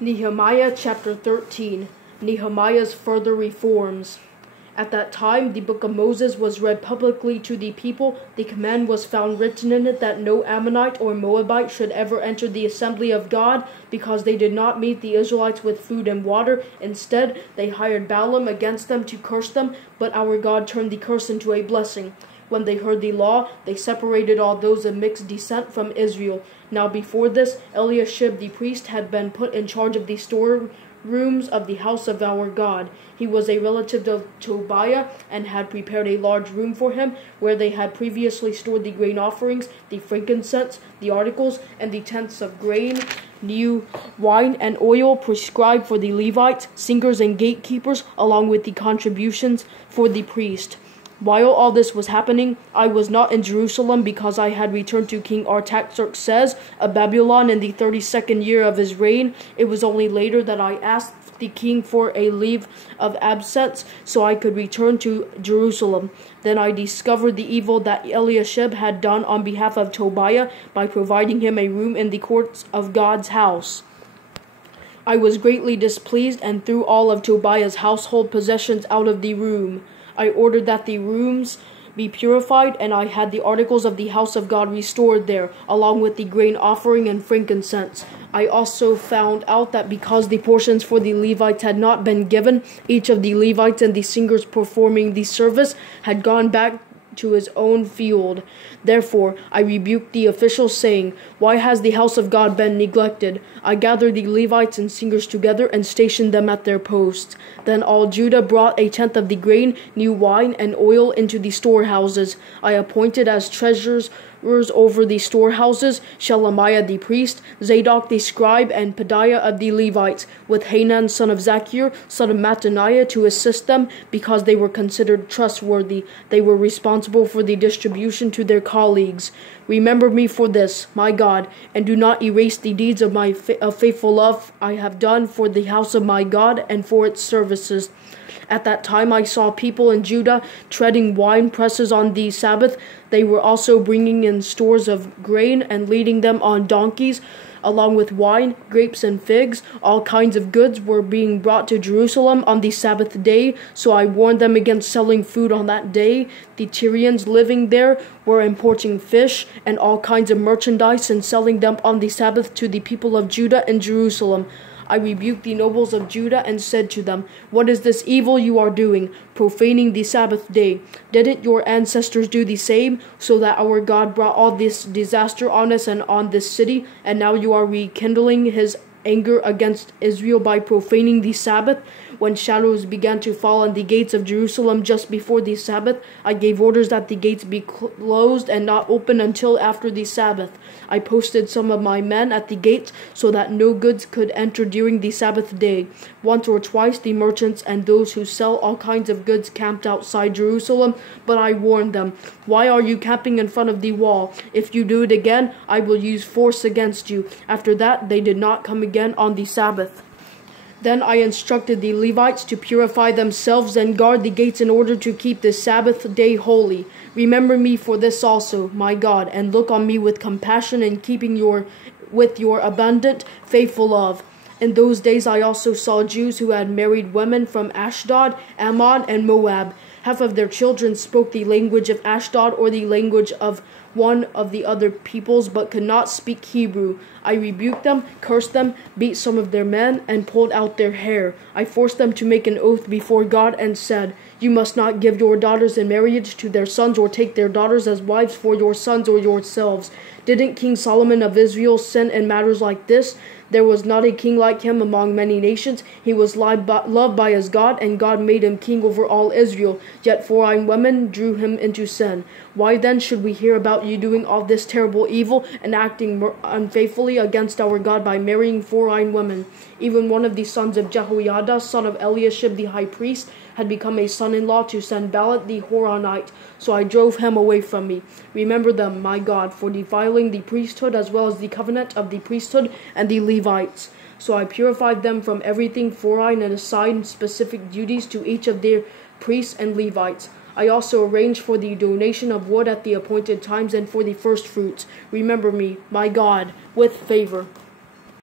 Nehemiah Chapter 13. Nehemiah's further reforms. At that time, the book of Moses was read publicly to the people. The command was found written in it that no Ammonite or Moabite should ever enter the assembly of God, because they did not meet the Israelites with food and water. Instead, they hired Balaam against them to curse them, but our God turned the curse into a blessing. When they heard the law, they separated all those of mixed descent from Israel. Now before this, Eliashib the priest had been put in charge of the storerooms of the house of our God. He was a relative of Tobiah and had prepared a large room for him, where they had previously stored the grain offerings, the frankincense, the articles, and the tenths of grain, new wine, and oil prescribed for the Levites, singers, and gatekeepers, along with the contributions for the priest. While all this was happening, I was not in Jerusalem, because I had returned to King Artaxerxes of Babylon in the 32nd year of his reign. It was only later that I asked the king for a leave of absence so I could return to Jerusalem. Then I discovered the evil that Eliashib had done on behalf of Tobiah by providing him a room in the courts of God's house. I was greatly displeased and threw all of Tobiah's household possessions out of the room. I ordered that the rooms be purified, and I had the articles of the house of God restored there, along with the grain offering and frankincense. I also found out that because the portions for the Levites had not been given, each of the Levites and the singers performing the service had gone back to his own field. Therefore, I rebuked the officials, saying, "Why has the house of God been neglected?" I gathered the Levites and singers together and stationed them at their posts. Then all Judah brought a tenth of the grain, new wine, and oil into the storehouses. I appointed as treasurers over the storehouses Shelemiah the priest, Zadok the scribe, and Pedaiah of the Levites, with Hanan son of Zachir, son of Mattaniah, to assist them, because they were considered trustworthy. They were responsible for the distribution to their colleagues. Remember me for this, my God, and do not erase the deeds of my faithful love I have done for the house of my God and for its services. At that time I saw people in Judah treading wine presses on the Sabbath. They were also bringing in stores of grain and leading them on donkeys, along with wine, grapes, and figs. All kinds of goods were being brought to Jerusalem on the Sabbath day, so I warned them against selling food on that day. The Tyrians living there were importing fish and all kinds of merchandise and selling them on the Sabbath to the people of Judah and Jerusalem. I rebuked the nobles of Judah and said to them, "What is this evil you are doing, profaning the Sabbath day? Didn't your ancestors do the same, so that our God brought all this disaster on us and on this city, and now you are rekindling his anger against Israel by profaning the Sabbath?" When shadows began to fall on the gates of Jerusalem just before the Sabbath, I gave orders that the gates be closed and not open until after the Sabbath. I posted some of my men at the gates so that no goods could enter during the Sabbath day. Once or twice the merchants and those who sell all kinds of goods camped outside Jerusalem, but I warned them, "Why are you camping in front of the wall? If you do it again, I will use force against you." After that, they did not come again on the Sabbath. Then I instructed the Levites to purify themselves and guard the gates in order to keep the Sabbath day holy. Remember me for this also, my God, and look on me with compassion in keeping with your abundant, faithful love. In those days I also saw Jews who had married women from Ashdod, Ammon, and Moab. Half of their children spoke the language of Ashdod or the language of one of the other peoples, but could not speak Hebrew. I rebuked them, cursed them, beat some of their men, and pulled out their hair. I forced them to make an oath before God and said, "You must not give your daughters in marriage to their sons or take their daughters as wives for your sons or yourselves." Didn't King Solomon of Israel sin in matters like this? There was not a king like him among many nations. He was loved by his God, and God made him king over all Israel. Yet foreign women drew him into sin. Why then should we hear about you doing all this terrible evil and acting unfaithfully against our God by marrying foreign women? Even one of the sons of Jehoiada, son of Eliashib the high priest, had become a son-in-law to Sanballat the Horonite, so I drove him away from me. Remember them, my God, for defiling the priesthood as well as the covenant of the priesthood and the Levites. So I purified them from everything foreign and assigned specific duties to each of their priests and Levites. I also arranged for the donation of wood at the appointed times and for the first fruits. Remember me, my God, with favor.